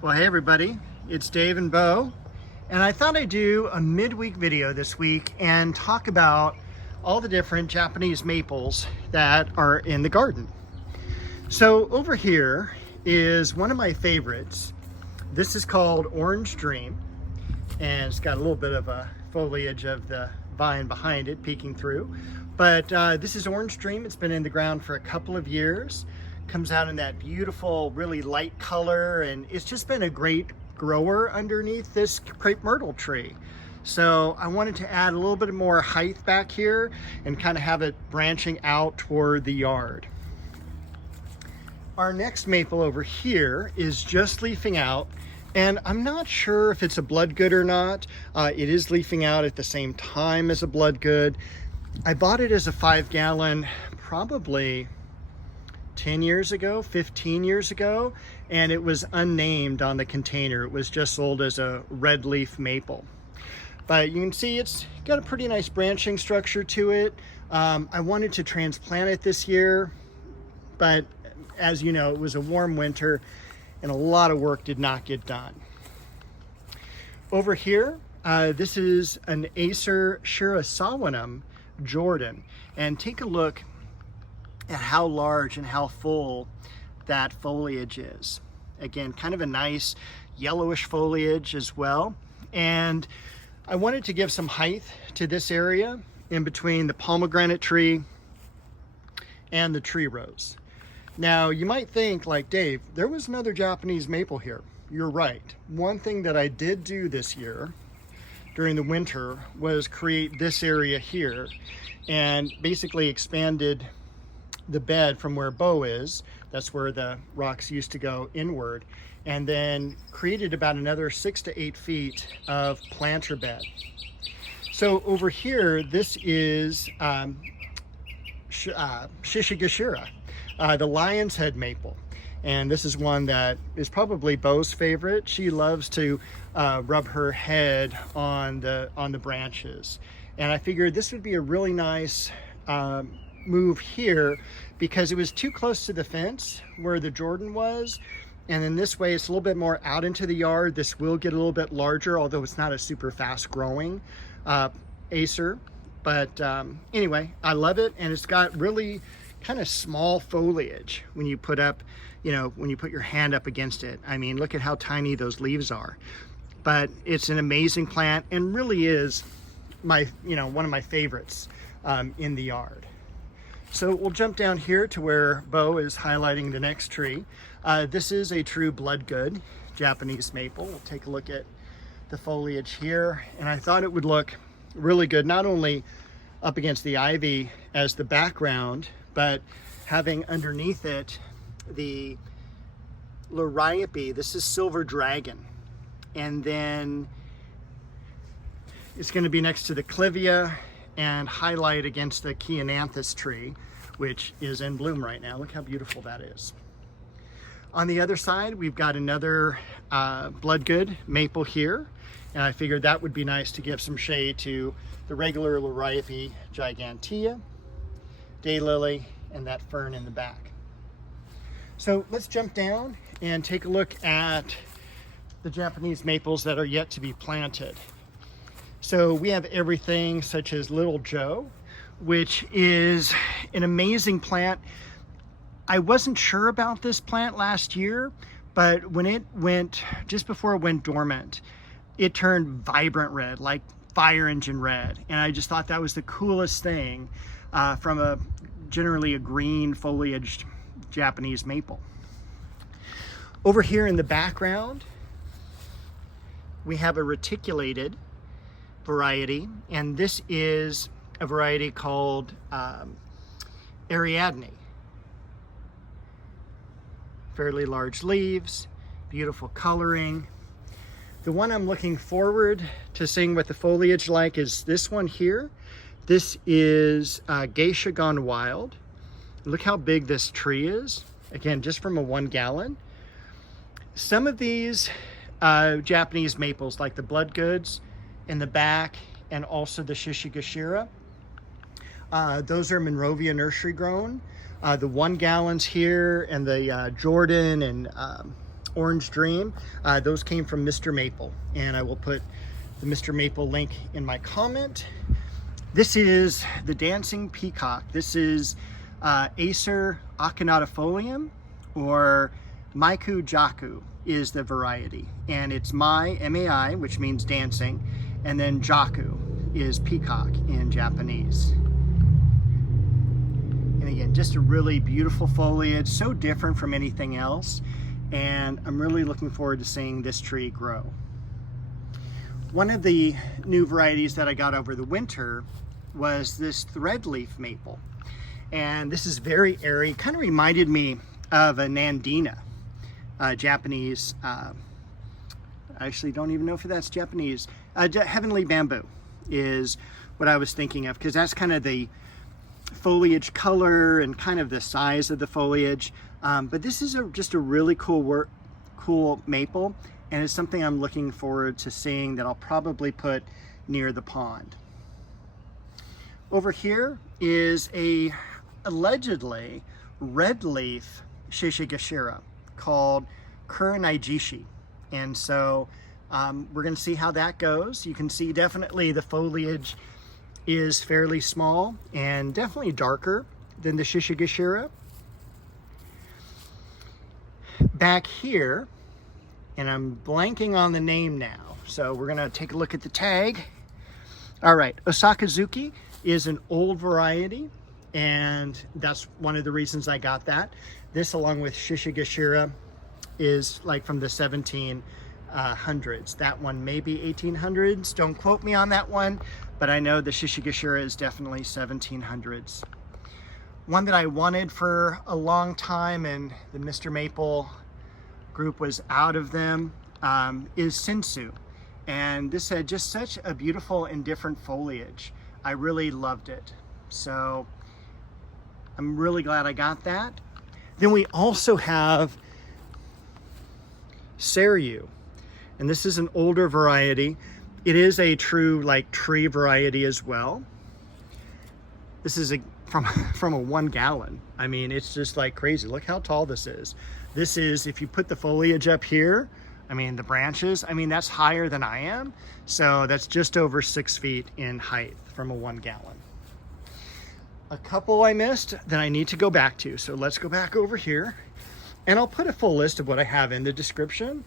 Well, hey everybody, it's Dave and Bo, and I thought I'd do a midweek video this week and talk about all the different Japanese maples that are in the garden. So over here is one of my favorites. This is called Orange Dream, and it's got a little bit of a foliage of the vine behind it peeking through. But this is Orange Dream. It's been in the ground for a couple of years. Comes out in that beautiful, really light color, and it's just been a great grower underneath this crepe myrtle tree. So I wanted to add a little bit more height back here and kind of have it branching out toward the yard. Our next maple over here is just leafing out, and I'm not sure if it's a Bloodgood or not. It is leafing out at the same time as a Bloodgood. I bought it as a 5-gallon, probably 10 years ago, 15 years ago, and it was unnamed on the container. It was just sold as a red leaf maple. But you can see it's got a pretty nice branching structure to it. I wanted to transplant it this year, but as you know, it was a warm winter and a lot of work did not get done. Over here, this is an Acer Shirasawanum Jordan, and take a look at how large and how full that foliage is. Again, kind of a nice yellowish foliage as well. And I wanted to give some height to this area in between the pomegranate tree and the tree rose. Now, you might think, like, Dave, there was another Japanese maple here. You're right. One thing that I did do this year during the winter was create this area here and basically expanded the bed from where Bo is. That's where the rocks used to go inward, and then created about another 6 to 8 feet of planter bed. So over here, this is Shishigashira, the lion's head maple. And this is one that is probably Bo's favorite. She loves to rub her head on the branches. And I figured this would be a really nice move here because it was too close to the fence where the Jordan was, and then this way it's a little bit more out into the yard. This will get a little bit larger, although it's not a super fast growing Acer, but anyway, I love it, and it's got really kind of small foliage when you put up, when you put your hand up against it. I mean, look at how tiny those leaves are. But it's an amazing plant and really is my one of my favorites in the yard. So we'll jump down here to where Bo is highlighting the next tree. This is a true Bloodgood Japanese maple. We'll take a look at the foliage here, and I thought it would look really good, not only up against the ivy as the background, but having underneath it the Liriope. This is Silver Dragon, and then it's going to be next to the Clivia and highlight against the Chiananthus tree, which is in bloom right now. Look how beautiful that is. On the other side, we've got another Bloodgood maple here, and I figured that would be nice to give some shade to the regular Liriope gigantea, daylily, and that fern in the back. So let's jump down and take a look at the Japanese maples that are yet to be planted. So we have everything such as Little Joe, which is an amazing plant. I wasn't sure about this plant last year, but when it went, just before it went dormant, it turned vibrant red, like fire engine red. And I just thought that was the coolest thing from generally a green foliaged Japanese maple. Over here in the background, we have a reticulated variety, and this is a variety called Ariadne. Fairly large leaves, beautiful coloring. The one I'm looking forward to seeing what the foliage like is this one here. This is Geisha gone wild. Look how big this tree is. Again, just from a 1 gallon. Some of these Japanese maples, like the Bloodgoods in the back, and also the Shishigashira, those are Monrovia nursery grown. The 1 gallons here, and the Jordan and Orange Dream. Those came from Mr. Maple, and I will put the Mr. Maple link in my comment. This is the Dancing Peacock. This is Acer Akinatafolium, or Maiku Jaku is the variety. And it's Mai, M-A-I, which means dancing, and then Jaku is peacock in Japanese. And again, just a really beautiful foliage, so different from anything else. And I'm really looking forward to seeing this tree grow. One of the new varieties that I got over the winter was this threadleaf maple. And this is very airy, kind of reminded me of a Nandina, Japanese, I actually don't even know if that's Japanese. Heavenly Bamboo is what I was thinking of, because that's kind of the foliage color and kind of the size of the foliage. But this is just a really cool maple, and it's something I'm looking forward to seeing that I'll probably put near the pond. Over here is a allegedly red leaf Shishigashira called Kurenai Jishi. And so we're going to see how that goes. You can see definitely the foliage is fairly small and definitely darker than the Shishigashira. Back here, and I'm blanking on the name now, so we're going to take a look at the tag. All right, Osakazuki is an old variety, and that's one of the reasons I got that. This, along with Shishigashira, is like from the 1700s. That one maybe 1800s. Don't quote me on that one, but I know the Shishigashira is definitely 1700s. One that I wanted for a long time, and the Mr. Maple group was out of them, is Sensu. And this had just such a beautiful and different foliage. I really loved it. So I'm really glad I got that. Then we also have Seiryu, and this is an older variety. It is a true like tree variety as well. This is from a 1 gallon. I mean, it's just like crazy. Look how tall this is. This is, if you put the foliage up here, I mean, the branches, I mean, that's higher than I am. So that's just over 6 feet in height from a 1 gallon. A couple I missed that I need to go back to. So let's go back over here, and I'll put a full list of what I have in the description.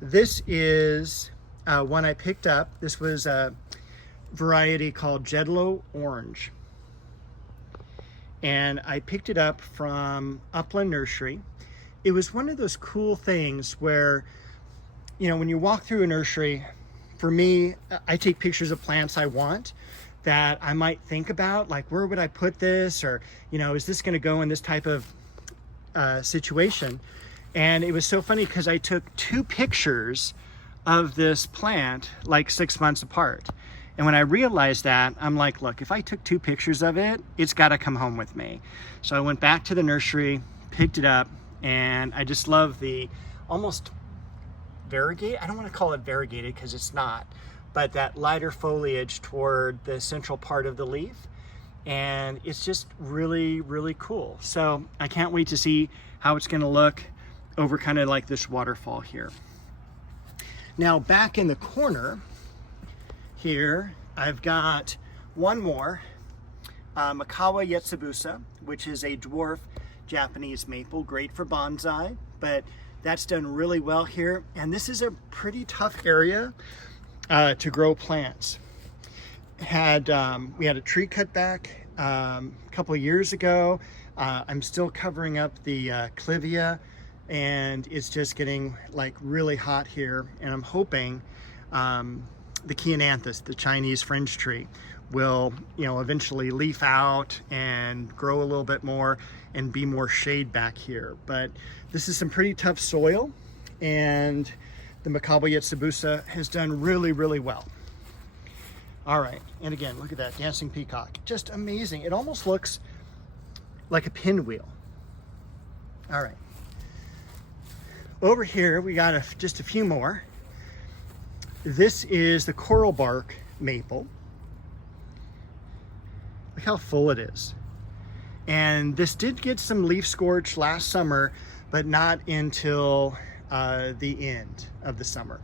This is one I picked up. This was a variety called Jedlo Orange. And I picked it up from Upland Nursery. It was one of those cool things where, you know, when you walk through a nursery, for me, I take pictures of plants I want that I might think about, like, where would I put this? Or, you know, is this going to go in this type of situation? And it was so funny because I took 2 pictures of this plant like 6 months apart. And when I realized that, I'm like, look, if I took 2 pictures of it, it's got to come home with me. So I went back to the nursery, picked it up, and I just love the almost variegated, I don't want to call it variegated because it's not, but that lighter foliage toward the central part of the leaf. And it's just really, really cool. So I can't wait to see how it's going to look over kind of like this waterfall here. Now back in the corner here, I've got one more, Mikawa Yatsubusa, which is a dwarf Japanese maple, great for bonsai, but that's done really well here. And this is a pretty tough area to grow plants. We had a tree cut back a couple of years ago. I'm still covering up the clivia, and it's just getting like really hot here. And I'm hoping the Chiananthus, the Chinese fringe tree, will, you know, eventually leaf out and grow a little bit more and be more shade back here. But this is some pretty tough soil, and the Mikawa Yatsubusa has done really, really well. All right, and again, look at that Dancing Peacock, just amazing. It almost looks like a pinwheel. All right, over here we got just a few more. This is the coral bark maple. Look how full it is. And this did get some leaf scorch last summer, but not until the end of the summer.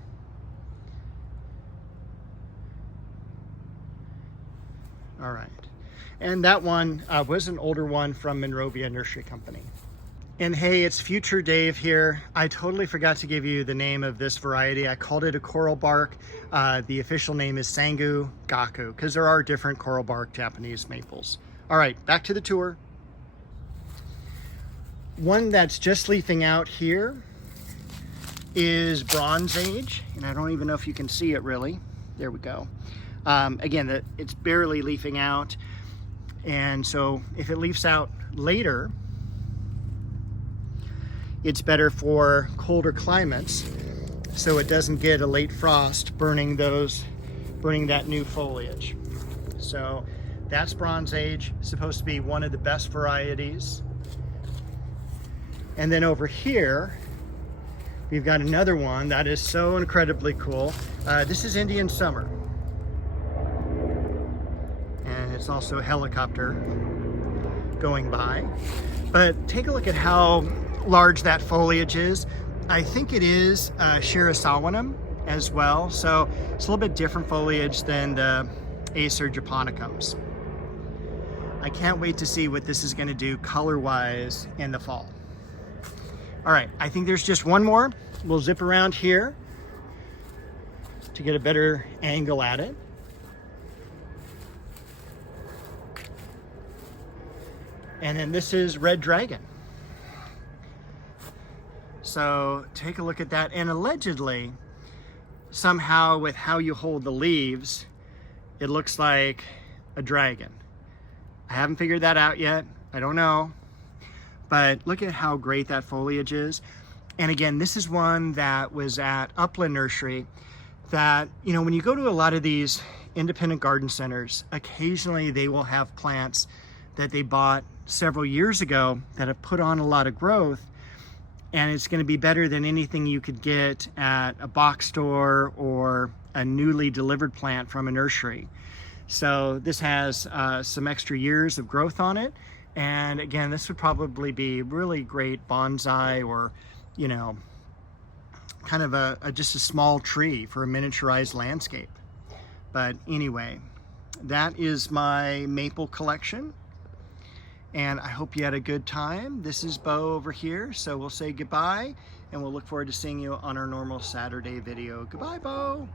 All right, and that one was an older one from Monrovia Nursery Company. And hey, it's Future Dave here. I totally forgot to give you the name of this variety. I called it a coral bark. The official name is Sango Kaku, because there are different coral bark Japanese maples. All right, back to the tour. One that's just leafing out here is Bronze Age, and I don't even know if you can see it really. There we go. Again, it's barely leafing out, and so if it leaves out later, it's better for colder climates, so it doesn't get a late frost burning that new foliage. So that's Bronze Age, supposed to be one of the best varieties. And then over here, we've got another one that is so incredibly cool. This is Indian Summer. And it's also a helicopter going by. But take a look at how large that foliage is. I think it is Shirasawanum as well, so it's a little bit different foliage than the Acer japonicums. I can't wait to see what this is going to do color-wise in the fall. All right, I think there's just one more. We'll zip around here to get a better angle at it. And then this is Red Dragon. So take a look at that, and allegedly, somehow with how you hold the leaves, it looks like a dragon. I haven't figured that out yet. I don't know. But look at how great that foliage is. And again, this is one that was at Upland Nursery that, you know, when you go to a lot of these independent garden centers, occasionally they will have plants that they bought several years ago that have put on a lot of growth, and it's going to be better than anything you could get at a box store or a newly delivered plant from a nursery. So this has some extra years of growth on it, and again, this would probably be really great bonsai, or, you know, kind of just a small tree for a miniaturized landscape. But anyway, that is my maple collection, and I hope you had a good time. This is Bo over here, so we'll say goodbye, and we'll look forward to seeing you on our normal Saturday video. Goodbye, Bo.